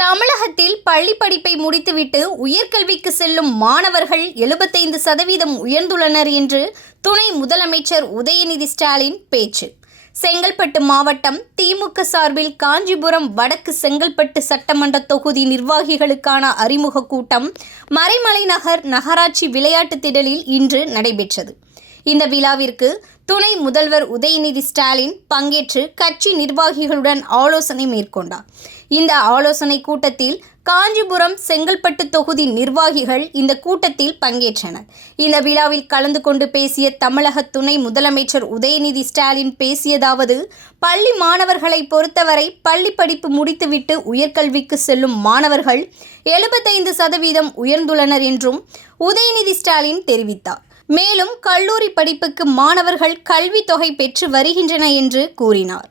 தமிழகத்தில் பள்ளி படிப்பை முடித்துவிட்டு உயர்கல்விக்கு செல்லும் மாணவர்கள் 75% உயர்ந்துள்ளனர் என்று துணை முதலமைச்சர் உதயநிதி ஸ்டாலின் பேச்சு. செங்கல்பட்டு மாவட்டம் திமுக சார்பில் காஞ்சிபுரம் வடக்கு செங்கல்பட்டு சட்டமன்ற தொகுதி நிர்வாகிகளுக்கான அறிமுக கூட்டம் மறைமலை நகர் நகராட்சி விளையாட்டு திடலில் இன்று நடைபெற்றது. இந்த விழாவிற்கு துணை முதல்வர் உதயநிதி ஸ்டாலின் பங்கேற்று கட்சி நிர்வாகிகளுடன் ஆலோசனை மேற்கொண்டார். இந்த ஆலோசனை கூட்டத்தில் காஞ்சிபுரம் செங்கல்பட்டு தொகுதி நிர்வாகிகள் இந்த கூட்டத்தில் பங்கேற்றனர். இந்த விழாவில் கலந்து கொண்டு பேசிய தமிழக துணை முதலமைச்சர் உதயநிதி ஸ்டாலின் பேசியதாவது: பள்ளி மாணவர்களை பொறுத்தவரை பள்ளி படிப்பு முடித்துவிட்டு உயர்கல்விக்கு செல்லும் மாணவர்கள் 75% உயர்ந்துள்ளனர் என்றும் உதயநிதி ஸ்டாலின் தெரிவித்தார். மேலும் கல்லூரி படிப்புக்கு மாணவர்கள் கல்வித் தொகை பெற்று வருகின்றனர் என்று கூறினார்.